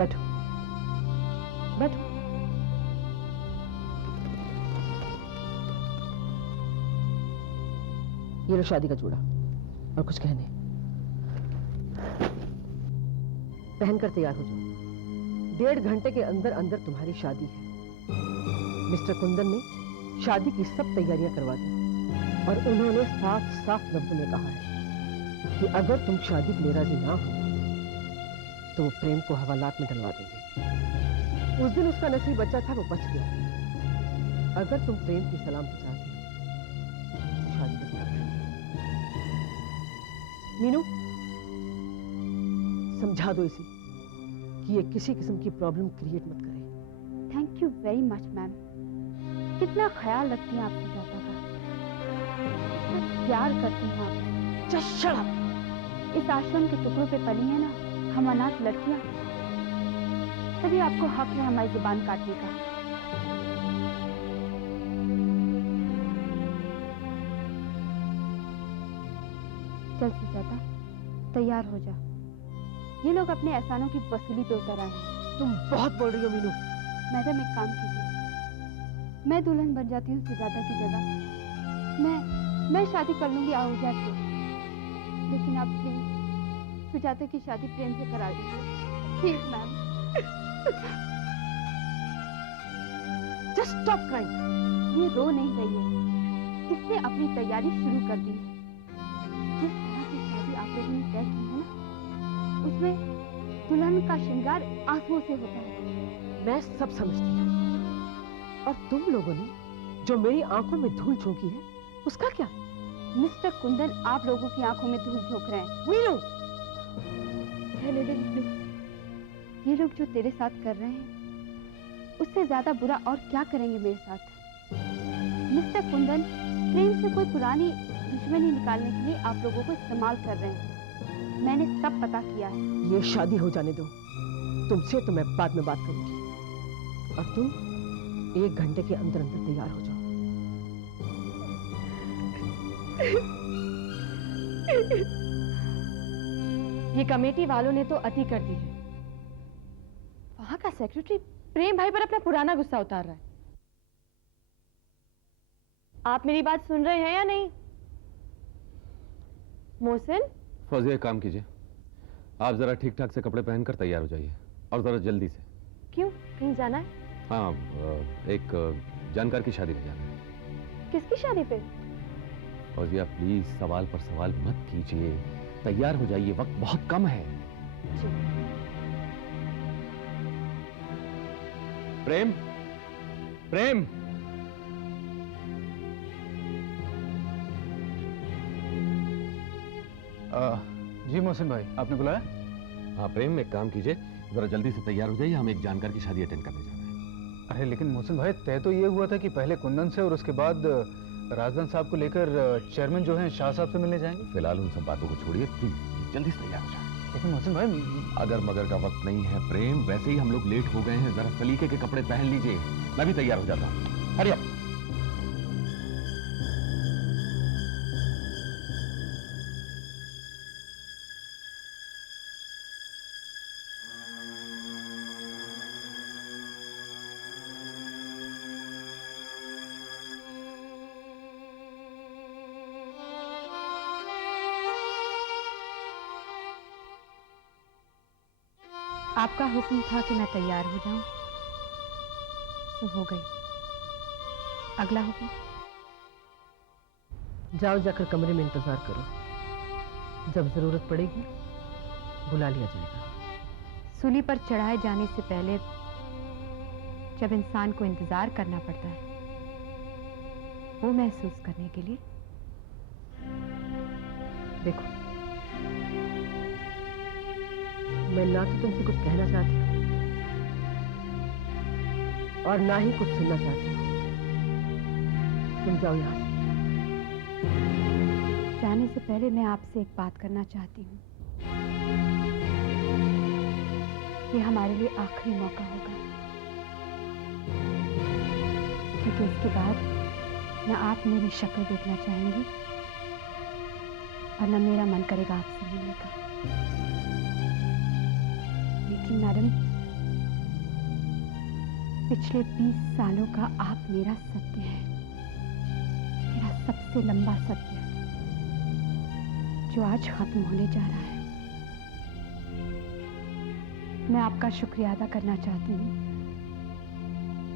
बैठो बैठो। ये लो शादी का जोड़ा और कुछ कहने। पहनकर तैयार हो जाओ, 1.5 घंटे के अंदर अंदर तुम्हारी शादी है। मिस्टर कुंदन ने शादी की सब तैयारियां करवा दी और उन्होंने साफ साफ लफ्जों में कहा है कि अगर तुम शादी के लिए राजी ना हो तो वो प्रेम को हवालात में डलवा देंगे। उस दिन उसका नसीब बचा था, वो बच गया। अगर तुम प्रेम की सलामती चाहती हो तो शादी करना। मीनू, समझा दो इसे कि ये किसी किस्म की प्रॉब्लम क्रिएट मत करे। Thank you very much ma'am. कितना ख्याल रखती हैं आप सुजाता का, कितना प्यार करती हैं आप। Just shut up! इस आश्रम के टुकड़ों पे पली है ना हम अनाथ लड़कियां, तभी आपको हक है हमारी जुबान काटने का। चल सुजाता, तैयार हो जा। ये लोग अपने एहसानों की वसूली पे उतर आए हैं। तुम बहुत बोल रही हो मीनू। मैडम एक काम कीजिए, मैं दुल्हन बन जाती हूँ सुजाता की जगह। मैं शादी कर लूंगी आहूजा से, लेकिन आप प्लीज सुजाता की शादी प्रेम से करा दीजिए please ma'am. Just stop crying! ये रो नहीं रही है, इसने अपनी तैयारी शुरू कर दी है। जिस तरह की शादी आप लोगों ने तय की है ना, उसमें दुल्हन का श्रृंगार आंसुओं से होता है। मैं सब समझती हूँ, और तुम लोगों ने जो मेरी आंखों में धूल झोंकी है उसका क्या? मिस्टर कुंदन आप लोगों की आंखों में धूल झोंक रहे हैं। मीनू! रहने दे मीनू। ये लोग जो तेरे साथ कर रहे हैं उससे ज्यादा बुरा और क्या करेंगे मेरे साथ। मिस्टर कुंदन प्रेम से कोई पुरानी दुश्मनी निकालने के लिए आप लोगों को इस्तेमाल कर रहे हैं। मैंने सब पता किया है। ये शादी हो जाने दो, तुमसे तो मैं बाद में बात करूंगी। और तुम 1 घंटे के अंदर अंदर तैयार हो जाओ। ये कमेटी वालों ने तो अति कर दी है। वहां का सेक्रेटरी प्रेम भाई पर अपना पुराना गुस्सा उतार रहा है। आप मेरी बात सुन रहे हैं या नहीं? मोहसिन, फौजिया एक काम कीजिए, आप जरा ठीक ठाक से कपड़े पहनकर तैयार हो जाइए और जरा जल्दी से। क्यों, कहीं जाना है? हाँ, एक जानकार की शादी में जाना है। किसकी शादी पे? फौजिया प्लीज सवाल पर सवाल मत कीजिए, तैयार हो जाइए, वक्त बहुत कम है। प्रेम, प्रेम, जी मोहसिन भाई, आपने बुलाया? हाँ प्रेम, एक काम कीजिए, जरा जल्दी से तैयार हो जाइए, हम एक जानकार की शादी अटेंड करने जा रहे हैं। अरे लेकिन मोहसिन भाई, तय तो ये हुआ था कि पहले कुंदन से और उसके बाद राजदान साहब को लेकर चेयरमैन जो हैं शाह साहब से मिलने जाएंगे। फिलहाल उन सब बातों को छोड़िए, प्लीज जल्दी से तैयार हो जाए। लेकिन मोहसिन भाई, अगर मगर का वक्त नहीं है प्रेम, वैसे ही हम लोग लेट हो गए हैं, जरा सलीके के कपड़े पहन लीजिए, मैं भी तैयार हो जाता हूँ। Hurry up. आपका हुक्म था कि मैं तैयार हो जाऊं, तो हो गई। अगला हुक्म? जाओ, जाकर कमरे में इंतजार करो, जब जरूरत पड़ेगी बुला लिया जाएगा। सूली पर चढ़ाए जाने से पहले जब इंसान को इंतजार करना पड़ता है, वो महसूस करने के लिए। देखो, मैं ना तो तुमसे कुछ कहना चाहती हूँ और ना ही कुछ सुनना चाहती हूँ। तुम जाओ यहाँ से। जाने से पहले मैं आपसे एक बात करना चाहती हूँ। ये हमारे लिए आखिरी मौका होगा, क्योंकि इसके बाद न आप मेरी शक्ल देखना चाहेंगी और न मेरा मन करेगा आपसे मिलने का। लेकिन मैडम, पिछले 20 सालों का आप मेरा सत्य है, मेरा सबसे लंबा सत्य, जो आज खत्म होने जा रहा है। मैं आपका शुक्रिया अदा करना चाहती हूँ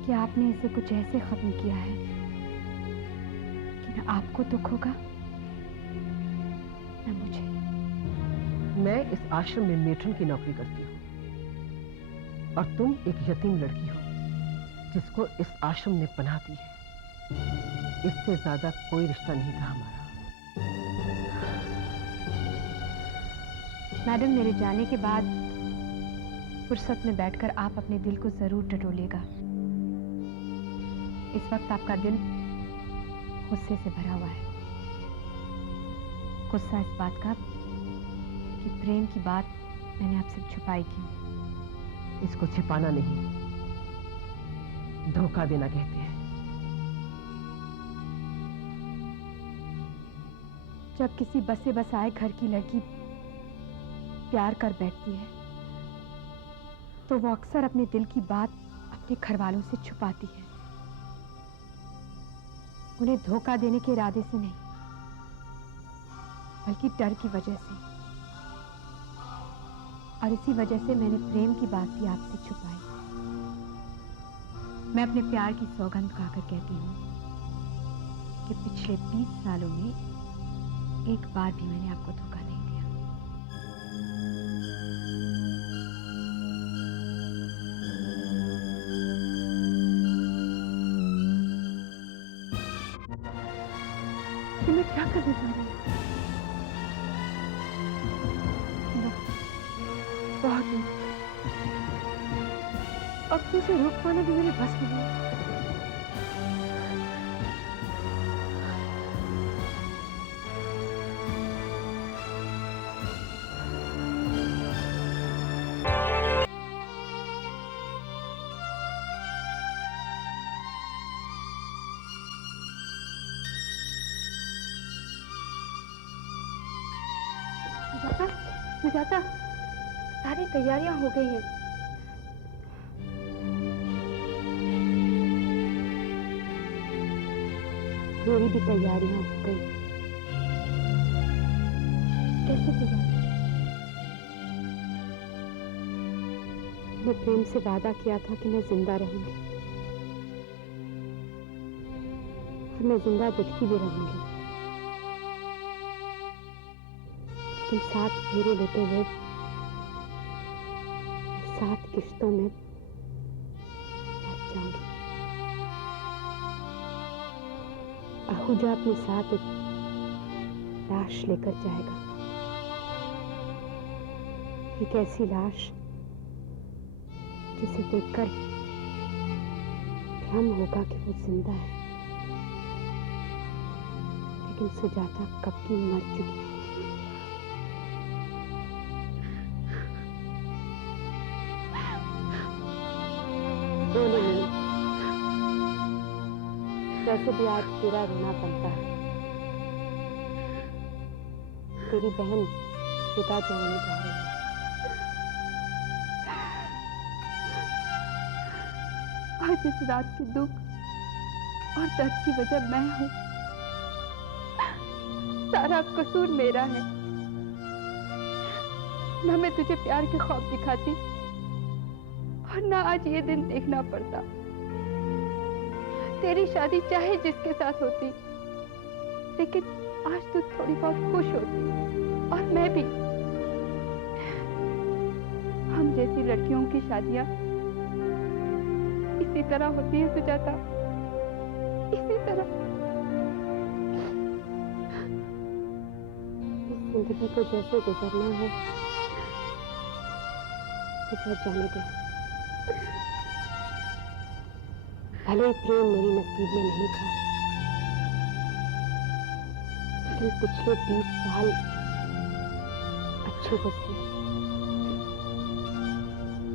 कि आपने इसे कुछ ऐसे खत्म किया है कि न आपको दुख होगा न मुझे। मैं इस आश्रम में मेट्रन की नौकरी करती हूँ और तुम एक यतीम लड़की हो जिसको इस आश्रम ने पनाह दी है। इससे ज्यादा कोई रिश्ता नहीं था हमारा। मैडम, मेरे जाने के बाद फुर्सत में बैठकर आप अपने दिल को जरूर टटोलिएगा। इस वक्त आपका दिल गुस्से से भरा हुआ है। गुस्सा इस बात का कि प्रेम की बात मैंने आपसे छुपाई क्यों। इसको छिपाना नहीं, धोखा देना कहते हैं। जब किसी बसे बसाए घर की लड़की प्यार कर बैठती है तो वो अक्सर अपने दिल की बात अपने घर वालों से छुपाती है, उन्हें धोखा देने के इरादे से नहीं, बल्कि डर की वजह से। और इसी वजह से मैंने प्रेम की बात भी आपसे छुपाई। मैं अपने प्यार की सौगंध खाकर कहती हूँ कि पिछले 20 सालों में एक बार भी मैंने आपको धोखा नहीं दिया। कि मैं क्या करने जा रही हूँ? बहुत ही अब तो उसे रोक पाना भी मेरे बस में नहीं। सुजाता, सारी तैयारियां हो गई हैं। मेरी भी तैयारियां हो गई। कैसे तैयारी? मैं प्रेम से वादा किया था कि मैं जिंदा रहूंगी और मैं जिंदा दिखती भी रहूंगी, लेकिन 7 फेरे लेते हुए 7 किश्तों में मर जाऊंगी। आहूजा अपने साथ एक लाश लेकर जाएगा, एक ऐसी लाश जिसे देखकर भ्रम होगा कि वो जिंदा है, लेकिन सुजाता कब की मर चुकी है। नहीं, वैसे भी आज तेरा रोना बनता है। तेरी बहन पिता जो होने जा रही है। आज इस रात के दुख और दर्द की वजह मैं हूं। सारा कसूर मेरा है। ना मैं तुझे प्यार के ख्वाब दिखाती और ना आज ये दिन देखना पड़ता। तेरी शादी चाहे जिसके साथ होती, लेकिन आज तू थोड़ी बहुत खुश होती और मैं भी। हम जैसी लड़कियों की शादियां इसी तरह होती है सुजाता, इसी तरह। इस जिंदगी को जैसे गुजरना है गुजर जाने दे। भले प्रेम मेरी नसीब में नहीं था, लेकिन पिछले 20 साल अच्छे गुजरे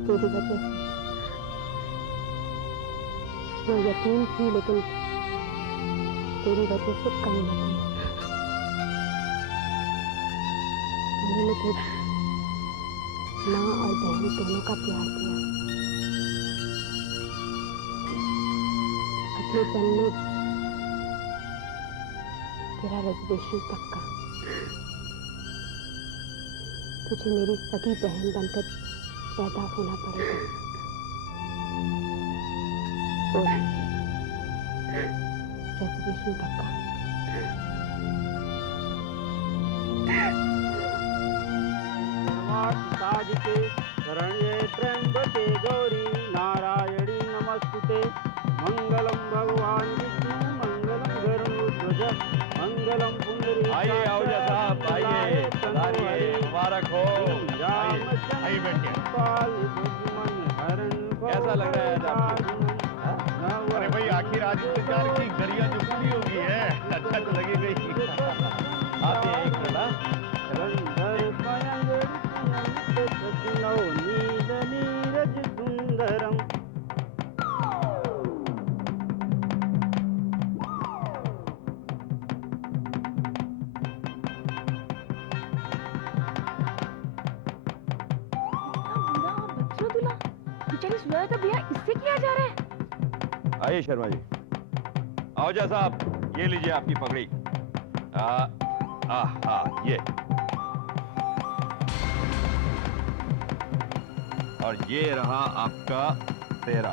तेरी वजह से। मैं यतीम थी, लेकिन तेरी वजह से कम न थी। मैंने मुझे माँ और बहन दोनों का प्यार दिया। लेकिन में तेरा रिजर्वेशन पक्का। तुझे मेरी सगी बहन बनकर पैदा होना पड़ेगा। रिजर्वेशन पक्का। साजिके शरण्ये त्र्यंबके गौरी नारायणी नमस्तुते। मंगलम भगवान विष्णु मंगलम गरुड़ध्वज मंगलम पुंडरीकाक्ष। आइए आहूजा साहब, आइए, पधारिए, मुबारक हो। आइए बैठिए। कैसा लग रहा है आपको? अरे भाई, आखिर आज इंतजार की गरिया जो पूरी हो गई है, अच्छा तो लगेगा ही। आप ये एक मिनट, नील नीरज सुंदरम। इससे किया जा रहा है। आइए शर्मा जी। आहूजा साहब, ये लीजिए आपकी पगड़ी। ये और ये रहा आपका सेहरा।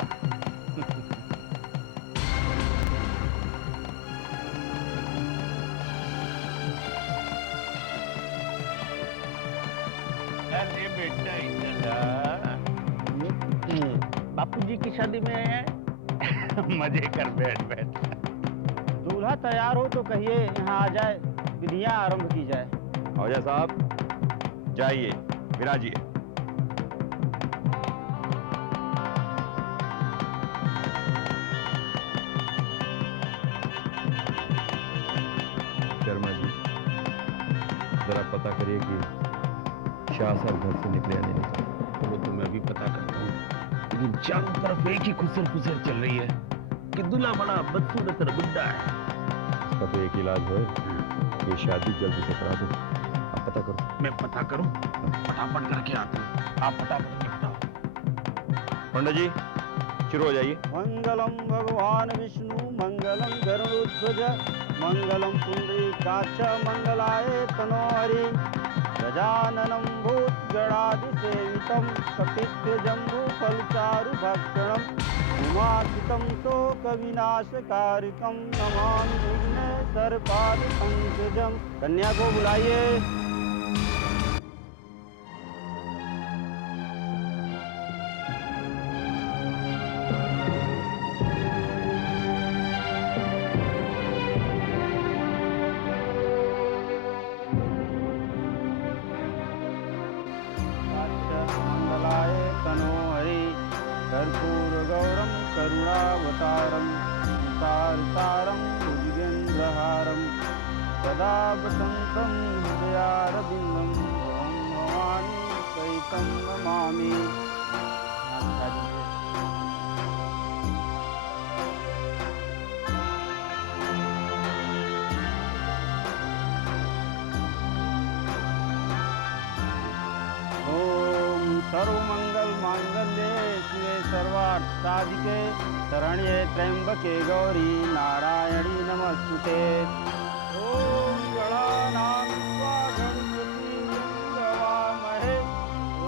अरे बेटा, बापू जी की शादी में है। मजे कर, बैठ बैठ। दूल्हा तैयार हो तो कहिए यहाँ आ जाए, विधियां आरंभ की जाए। आहूजा साहब जाइए, विराजिए। शर्मा जी, जरा पता करिए कि शाह साहब घर से निकले या नहीं निकले। वो तो मैं भी पता करता हूँ, लेकिन चारों तरफ एक ही खुसर खुसर चल रही है कि दूल्हा बड़ा बदसूरत और बुड्ढा है। इसका तो एक इलाज है, ये शादी जल्दी से करा दो। आप पता करो। मैं पता करूं? फटाफट करके आता हूँ, आप पता करके बताओ। पंडित जी शुरू हो जाइए। मंगलम भगवान विष्णु मंगलम गरुड़ध्वज मंगलम पुंडरीकाक्ष मंगलाय तनो हरि। गजाननं भूतगणादिसेवितं कपित्थजम्बूफलचारुभक्षणम् उमासुतं शोकविनाशकारिकं नमामि विघ्नेश्वरपादपङ्कजम्। कन्या को बुलाइए। मंगलाय तनो हरि। कर्पूरगौरं करुणावतारं संसारसारं भुजगेन्द्रहारं सदा वसन्तं हृदयारविन्दं ॐ भवानी सहितं नमामि। सर्वमंगल मांगल्ये शिवे सर्वार्थ साधिके शरण्ये त्र्यंबके गौरी नारायणी नमस्तुते। ओम गणानां त्वा गणपति गवामहे।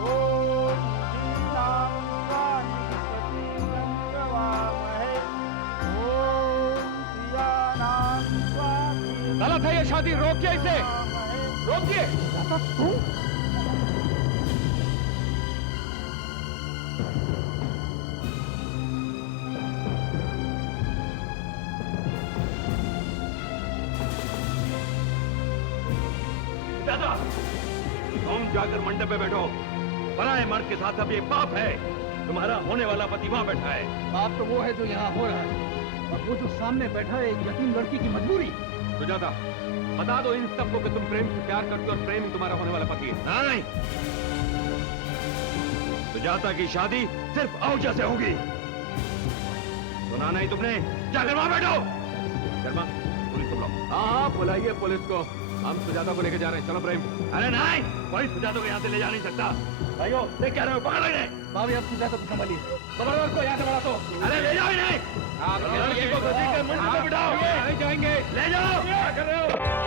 ओम दीनां त्वा निधिपतिं गवामहे। ओम प्रियानां त्वा गलत है ये शादी, रोकिए इसे, रोकिए। दादा, तुम जाकर मंडप पे बैठो। पराये मर्द के साथ अब ये पाप है। तुम्हारा होने वाला पति वहां बैठा है। बात तो वो है जो यहाँ हो रहा है, और वो जो सामने बैठा है एक यतीम लड़की की मजबूरी। सुजाता, बता दो इन सबको कि तुम प्रेम से प्यार करते हो और प्रेम ही तुम्हारा होने वाला पति है। नहीं, सुजाता की शादी सिर्फ आहूजा से होगी। सुना नहीं तुमने? जाकर वहां बैठो। शर्मा, पुलिस को बुलाओ। हाँ, बुलाइए पुलिस को। हम सुजाता को लेके जा रहे हैं, चलो प्रेम। अरे नहीं, कोई सुजाता को यहाँ से ले जा नहीं सकता। भाइयों, देख क्या रहे हो, पकड़ लगे। भाभी आप सुजाता को संभालिए, पकड़ो उसको, यहाँ से बढ़ा तो। अरे ले जाओ इन्हें। लड़की को घसीट कर मुंडे पे बिठाओ। जाएंगे। ले जाओ, क्या कर रहे हो?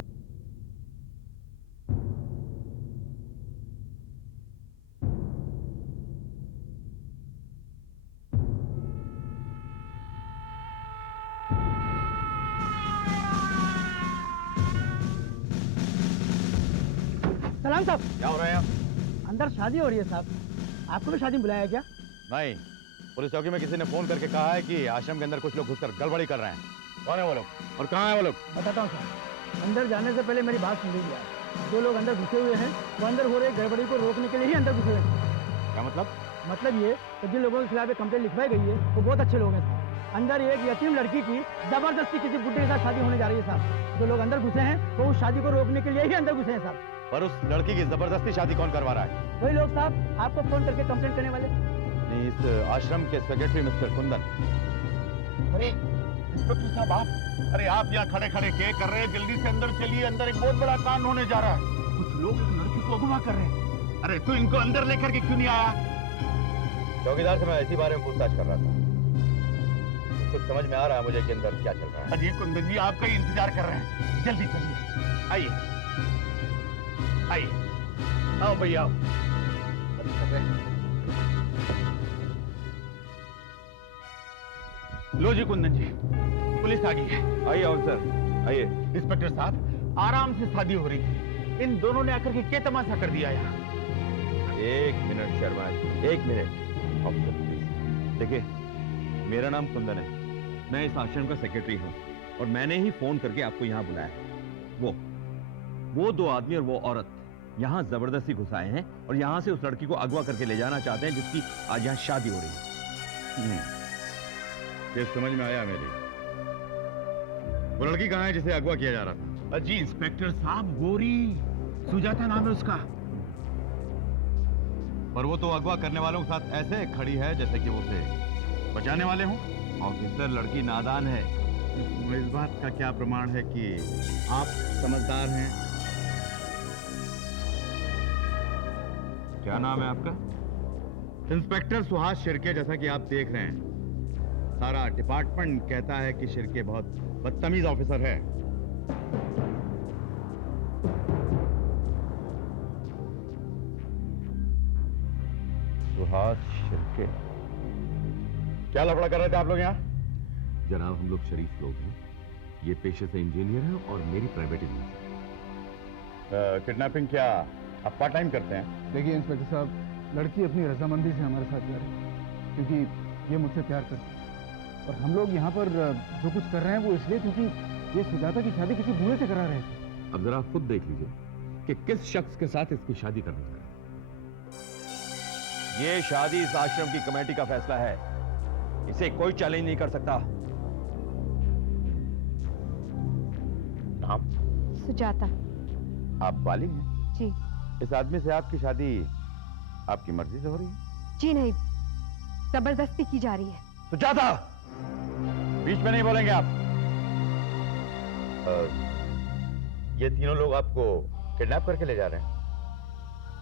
सलाम साहब, क्या हो रहा है यहाँ? अंदर शादी हो रही है साहब। आपको भी शादी में बुलाया क्या? नहीं, पुलिस चौकी में किसी ने फोन करके कहा है कि आश्रम के अंदर कुछ लोग घुसकर गड़बड़ी कर रहे हैं। कौन है वो लोग और कहाँ है वो लोग? बताता हूँ साहब। अंदर जाने से पहले मेरी बात सुन लीजिए आप। जो लोग अंदर घुसे हुए हैं वो अंदर हो रही गड़बड़ी को रोकने के लिए ही अंदर घुसे हुए हैं। क्या मतलब? मतलब ये कि जिन लोगों के खिलाफ एक कंप्लेंट लिखवाई गई है वो बहुत अच्छे लोग हैं साहब। अंदर एक यतीम लड़की की जबरदस्ती किसी बुड्ढे के साथ शादी होने जा रही है साहब। जो लोग अंदर घुसे हैं वो उस शादी को रोकने के लिए ही अंदर घुसे हैं साहब। पर उस लड़की की जबरदस्ती शादी कौन करवा रहा है? वही लोग साहब, आपको फोन करके कंप्लेंट करने वाले। नहीं, इस आश्रम के सेक्रेटरी मिस्टर कुंदन। अरे इंस्पेक्टर साहब आप, अरे आप यहाँ खड़े खड़े क्या कर रहे हैं? जल्दी से अंदर चलिए, अंदर एक बहुत बड़ा कांड होने जा रहा है। कुछ लोग एक लड़की को अगवा कर रहे हैं। अरे तू इनको अंदर लेकर के क्यों नहीं आया? चौकीदार से मैं इसी बारे में पूछताछ कर रहा था। कुछ समझ में आ रहा है मुझे कि अंदर क्या चल रहा है। अजय कुंदन जी आपका ही इंतजार कर रहे हैं, जल्दी चलिए। आइए आइए, आओ भैया आओ। लो जी कुंदन जी, पुलिस आ गई है। आइए ऑफिसर, आइए। इंस्पेक्टर साहब, आराम से शादी हो रही है। इन दोनों ने आकर के क्या तमाशा कर दिया यहाँ? एक मिनट शर्मा जी, एक मिनट। ऑफिसर प्लीज देखिए, मेरा नाम कुंदन है, मैं इस आश्रम का सेक्रेटरी हूँ और मैंने ही फोन करके आपको यहाँ बुलाया है। वो दो आदमी और वो औरत यहाँ जबरदस्ती घुसाए हैं और यहाँ से उस लड़की को अगवा करके ले जाना चाहते हैं जिसकी आज यहाँ शादी हो रही है। ये समझ में आया मेरी। वो लड़की कहाँ है जिसे अगवा किया जा रहा था? जी इंस्पेक्टर साहब, गोरी सुजाता नाम है उसका। पर वो तो अगवा करने वालों के साथ ऐसे खड़ी है जैसे कि वो उसे बचाने वाले हों। ऑफिसर, लड़की नादान है। इस बात का क्या प्रमाण है कि आप समझदार हैं? क्या नाम है आपका? इंस्पेक्टर सुहास शिर्के। जैसा कि आप देख रहे हैं, सारा डिपार्टमेंट कहता है कि शिर्के बहुत बदतमीज ऑफिसर है। सुहास शिर्के, क्या लफड़ा कर रहे थे आप लोग यहाँ? जनाब, हम लोग शरीफ लोग हैं, ये पेशे से इंजीनियर हैं और मेरी प्राइवेट एजेंसी। किडनैपिंग क्या आप पार्ट टाइम करते हैं? देखिए इंस्पेक्टर साहब, लड़की अपनी रजामंदी से हमारे साथ जा रही है क्योंकि ये मुझसे प्यार करती है और हम लोग यहाँ पर जो कुछ कर रहे हैं वो इसलिए क्योंकि ये सुजाता की शादी किसी बूढ़े से करा रहे हैं। अब जरा खुद देख लीजिए कि किस शख्स के साथ इसकी शादी करनी है। ये शादी इस आश्रम की कमेटी का फैसला है, इसे कोई चैलेंज नहीं कर सकता। नाम? सुजाता। आप बालिग हैं? जी। इस आदमी से आपकी शादी आपकी मर्जी से हो रही है? जी नहीं, जबरदस्ती की जा रही है। सुजाता, बीच में नहीं बोलेंगे आप। ये तीनों लोग आपको किडनैप करके ले जा रहे हैं?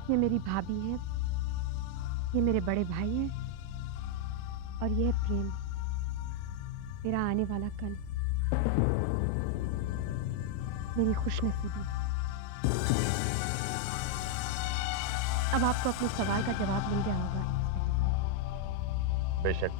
ये मेरी भाभी है, ये मेरे बड़े भाई हैं और ये है प्रेम, मेरा आने वाला कल, मेरी खुशनसीबी। अब आपको अपने सवाल का जवाब मिल गया होगा। बेशक।